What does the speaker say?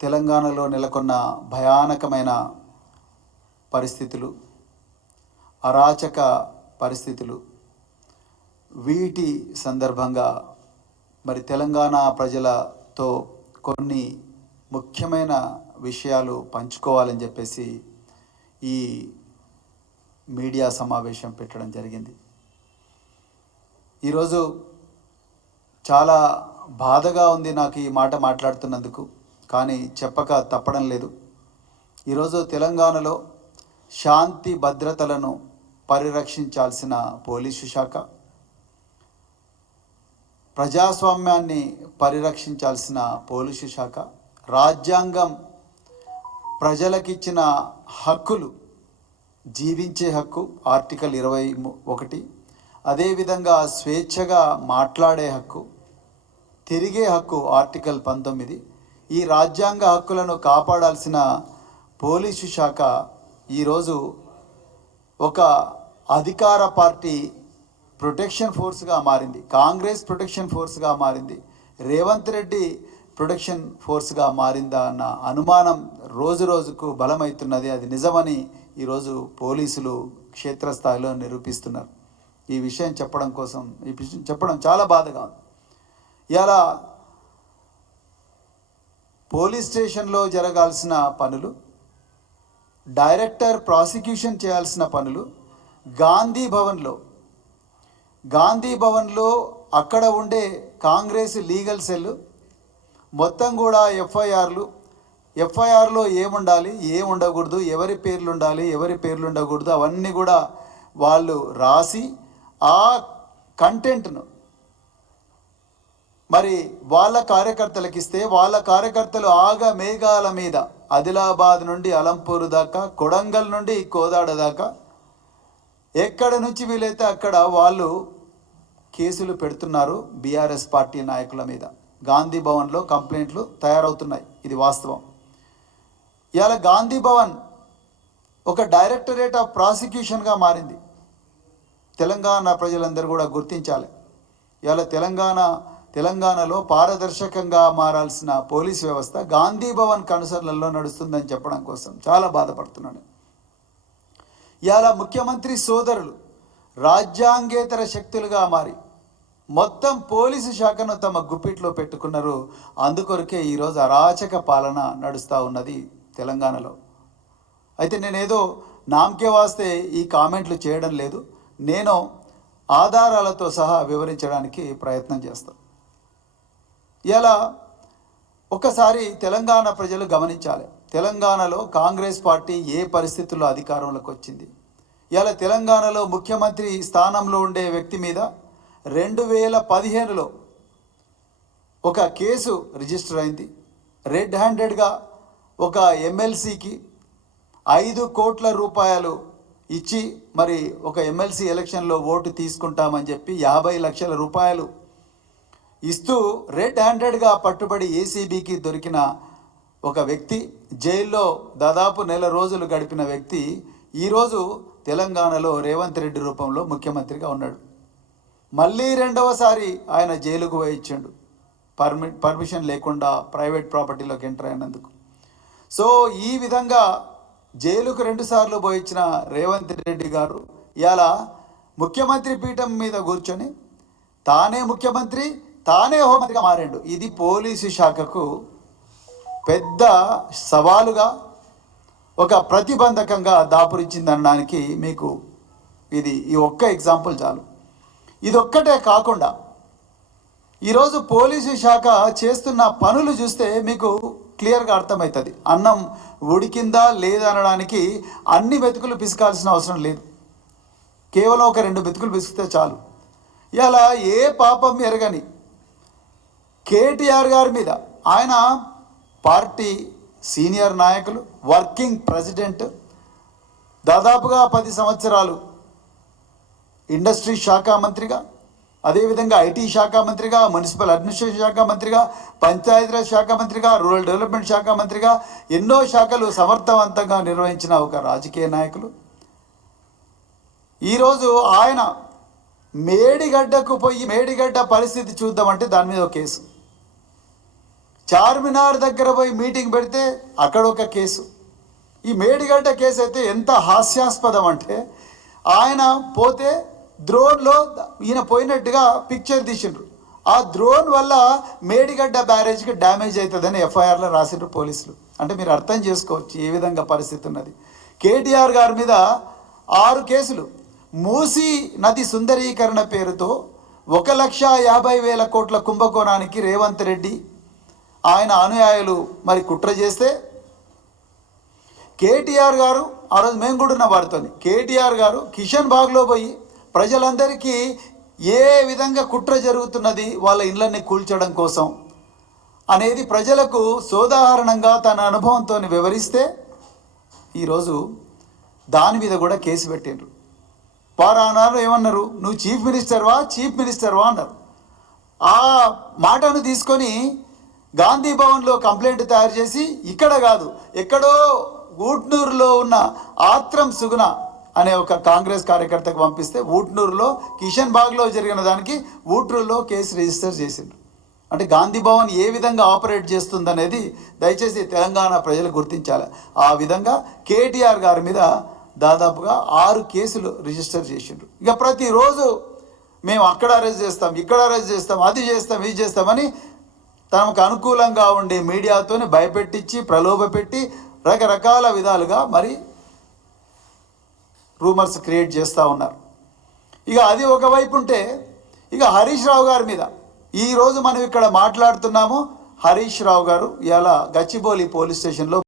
తెలంగాణలో నెలకొన్న భయానకమైన పరిస్థితులు, అరాచక పరిస్థితులు, వీటి సందర్భంగా మరి తెలంగాణ ప్రజలతో కొన్ని ముఖ్యమైన విషయాలు పంచుకోవాలని చెప్పేసి ఈ మీడియా సమావేశం పెట్టడం జరిగింది. ఈరోజు చాలా బాధగా ఉంది నాకు ఈ మాట మాట్లాడుతున్నందుకు, కానీ చెప్పక తప్పడం లేదు. ఈరోజు తెలంగాణలో శాంతి భద్రతలను పరిరక్షించాల్సిన పోలీసు శాఖ, ప్రజాస్వామ్యాన్ని పరిరక్షించాల్సిన పోలీసు శాఖ, రాజ్యాంగం ప్రజలకిచ్చిన హక్కులు, జీవించే హక్కు ఆర్టికల్ 21, అదేవిధంగా స్వేచ్ఛగా మాట్లాడే హక్కు, తిరిగే హక్కు ఆర్టికల్ 19, ఈ రాజ్యాంగ హక్కులను కాపాడాల్సిన పోలీసు శాఖ ఈరోజు ఒక అధికార పార్టీ ప్రొటెక్షన్ ఫోర్స్గా మారింది, కాంగ్రెస్ ప్రొటెక్షన్ ఫోర్స్గా మారింది, రేవంత్ రెడ్డి ప్రొటెక్షన్ ఫోర్స్గా మారిందా అన్న అనుమానం రోజు రోజుకు బలమవుతున్నది. అది నిజమని ఈరోజు పోలీసులు క్షేత్రస్థాయిలో నిరూపిస్తున్నారు. ఈ విషయం చెప్పడం చాలా బాధగా ఉంది. ఇలా పోలీస్ స్టేషన్లో జరగాల్సిన పనులు, డైరెక్టర్ ప్రాసిక్యూషన్ చేయాల్సిన పనులు గాంధీ భవన్లో అక్కడ ఉండే కాంగ్రెస్ లీగల్ సెల్ మొత్తం కూడా ఎఫ్ఐఆర్లో ఏముండాలి, ఏం ఉండకూడదు, ఎవరి పేర్లు ఉండాలి, ఎవరి పేర్లు ఉండకూడదు, అవన్నీ కూడా వాళ్ళు రాసి ఆ కంటెంట్ను మరి వాళ్ళ కార్యకర్తలకు ఇస్తే, వాళ్ళ కార్యకర్తలు మేఘాల మీద ఆదిలాబాద్ నుండి అలంపూర్ దాకా, కొడంగల్ నుండి కోదాడ దాకా ఎక్కడ నుంచి వీలైతే అక్కడ వాళ్ళు కేసులు పెడుతున్నారు బీఆర్ఎస్ పార్టీ నాయకుల మీద. గాంధీ భవన్లో కంప్లైంట్లు తయారవుతున్నాయి, ఇది వాస్తవం. ఇవాళ గాంధీ భవన్ ఒక డైరెక్టరేట్ ఆఫ్ ప్రాసిక్యూషన్గా మారింది. తెలంగాణ ప్రజలందరూ కూడా గుర్తించాలి. ఇవాళ తెలంగాణలో పారదర్శకంగా మారాల్సిన పోలీస్ వ్యవస్థ గాంధీ భవన్ కనుసరణలో నడుస్తుందని చెప్పడం కోసం చాలా బాధపడుతున్నాను. ఇవాళ ముఖ్యమంత్రి సోదరులు రాజ్యాంగేతర శక్తులుగా మారి మొత్తం పోలీసు శాఖను తమ గుప్పిట్లో పెట్టుకున్నారు. అందుకొరకే ఈరోజు అరాచక పాలన నడుస్తూ ఉన్నది తెలంగాణలో. అయితే నేనేదో నామకే వాస్తే ఈ కామెంట్లు చేయడం లేదు, నేను ఆధారాలతో సహా వివరించడానికి ప్రయత్నం చేస్తాను. ఇలా ఒకసారి తెలంగాణ ప్రజలు గమనించాలి, తెలంగాణలో కాంగ్రెస్ పార్టీ ఏ పరిస్థితుల్లో అధికారంలోకి వచ్చింది. ఇలా తెలంగాణలో ముఖ్యమంత్రి స్థానంలో ఉండే వ్యక్తి మీద 2015లో ఒక కేసు రిజిస్టర్ అయింది. రెడ్ హ్యాండెడ్గా ఒక ఎమ్మెల్సీకి 5 కోట్ల రూపాయలు ఇచ్చి మరి ఒక ఎమ్మెల్సీ ఎలక్షన్లో ఓటు తీసుకుంటామని చెప్పి 50 లక్షల రూపాయలు ఇస్తూ రెడ్ హ్యాండెడ్గా పట్టుబడి ఏసీబీకి దొరికిన ఒక వ్యక్తి, జైల్లో దాదాపు నెల రోజులు గడిపిన వ్యక్తి ఈరోజు తెలంగాణలో రేవంత్ రెడ్డి రూపంలో ముఖ్యమంత్రిగా ఉన్నాడు. మళ్ళీ రెండవసారి ఆయన జైలుకు వేయించాడు, పర్మిషన్ లేకుండా ప్రైవేట్ ప్రాపర్టీలోకి ఎంటర్ అయినందుకు. సో ఈ విధంగా జైలుకు 2 సార్లు పోయించిన రేవంత్ రెడ్డి గారు ఇవాళ ముఖ్యమంత్రి పీఠం మీద కూర్చొని తానే ముఖ్యమంత్రి, తానే హోంమంత్రిగా మారాడు. ఇది పోలీసు శాఖకు పెద్ద సవాలుగా, ఒక ప్రతిబంధకంగా దాపురించిందనడానికి మీకు ఈ ఒక్క ఎగ్జాంపుల్ చాలు. ఇదొక్కటే కాకుండా ఈరోజు పోలీసు శాఖ చేస్తున్న పనులు చూస్తే మీకు క్లియర్గా అర్థమవుతుంది. అన్నం ఉడికిందా లేదా అనడానికి అన్ని మెతుకులు పిసకాల్సిన అవసరం లేదు, కేవలం ఒక 2 మెతుకులు పిసికితే చాలు. ఇలా ఏ పాపం ఎరగని కేటీఆర్ గారి మీద, ఆయన పార్టీ సీనియర్ నాయకులు, వర్కింగ్ ప్రెసిడెంట్, దాదాపుగా 10 సంవత్సరాలు ఇండస్ట్రీ శాఖ మంత్రిగా, అదేవిధంగా ఐటీ శాఖ మంత్రిగా, మున్సిపల్ అడ్మినిస్ట్రేషన్ శాఖ మంత్రిగా, పంచాయతీరాజ్ శాఖ మంత్రిగా, రూరల్ డెవలప్మెంట్ శాఖ మంత్రిగా ఎన్నో శాఖలు సమర్థవంతంగా నిర్వహించిన ఒక రాజకీయ నాయకులు ఈరోజు ఆయన మేడిగడ్డకు పోయి మేడిగడ్డ పరిస్థితి చూద్దామంటే దాని మీద ఒక కేసు. చార్మినార్ దగ్గర పోయి మీటింగ్ పెడితే అక్కడ ఒక కేసు. ఈ మేడిగడ్డ కేసు అయితే ఎంత హాస్యాస్పదం అంటే, ఆయన పోతే డ్రోన్లో ఈయన పోయినట్టుగా పిక్చర్ తీసిండ్రు. ఆ డ్రోన్ వల్ల మేడిగడ్డ బ్యారేజ్కి డ్యామేజ్ అవుతుందని ఎఫ్ఐఆర్లో రాసిండ్రు పోలీసులు. అంటే మీరు అర్థం చేసుకోవచ్చు ఏ విధంగా పరిస్థితి ఉన్నది. కేటీఆర్ గారి మీద 6 కేసులు. మూసీ నది సుందరీకరణ పేరుతో 1,50,000 కోట్ల కుంభకోణానికి రేవంత్ రెడ్డి ఆయన అనుయాయులు మరి కుట్ర చేస్తే, కేటీఆర్ గారు ఆ రోజు మేము కూడా ఉన్న వారితోని, కేటీఆర్ గారు కిషన్ బాగ్లో పోయి ప్రజలందరికీ ఏ విధంగా కుట్ర జరుగుతున్నది వాళ్ళ ఇళ్ళని కూల్చడం కోసం అనేది ప్రజలకు సోదాహరణంగా తన అనుభవంతో వివరిస్తే ఈరోజు దాని మీద కూడా కేసు పెట్టిండ్రు. వారు అన్నారు, ఏమన్నారు, నువ్వు చీఫ్ మినిస్టర్వా అన్నారు. ఆ మాటను తీసుకొని గాంధీ భవన్లో కంప్లైంట్ తయారు చేసి ఇక్కడ కాదు ఎక్కడో ఊట్నూరులో ఉన్న ఆత్రం సుగుణ అనే ఒక కాంగ్రెస్ కార్యకర్తకు పంపిస్తే ఊట్నూరులో కిషన్ బాగ్లో జరిగిన దానికి ఊట్నూరులో కేసు రిజిస్టర్ చేసిండ్రు. అంటే గాంధీ భవన్ ఏ విధంగా ఆపరేట్ చేస్తుందనేది దయచేసి తెలంగాణ ప్రజలు గుర్తించాలి. ఆ విధంగా కేటీఆర్ గారి మీద దాదాపుగా 6 కేసులు రిజిస్టర్ చేసిండ్రు. ఇక ప్రతిరోజు మేము అక్కడ అరెస్ట్ చేస్తాం, ఇక్కడ అరెస్ట్ చేస్తాం, అది చేస్తాం, ఇది చేస్తామని తమకు అనుకూలంగా ఉండే మీడియాతోని భయపెట్టించి ప్రలోభపెట్టి రకరకాల విధాలుగా మరి రూమర్స్ క్రియేట్ చేస్తూ ఉన్నారు. ఇక అది ఒకవైపు ఉంటే, ఇక హరీష్ రావు గారి మీద ఈరోజు మనం ఇక్కడ మాట్లాడుతున్నాము. హరీష్ రావు గారు ఇవాళ గచ్చిబౌలి పోలీస్ స్టేషన్లో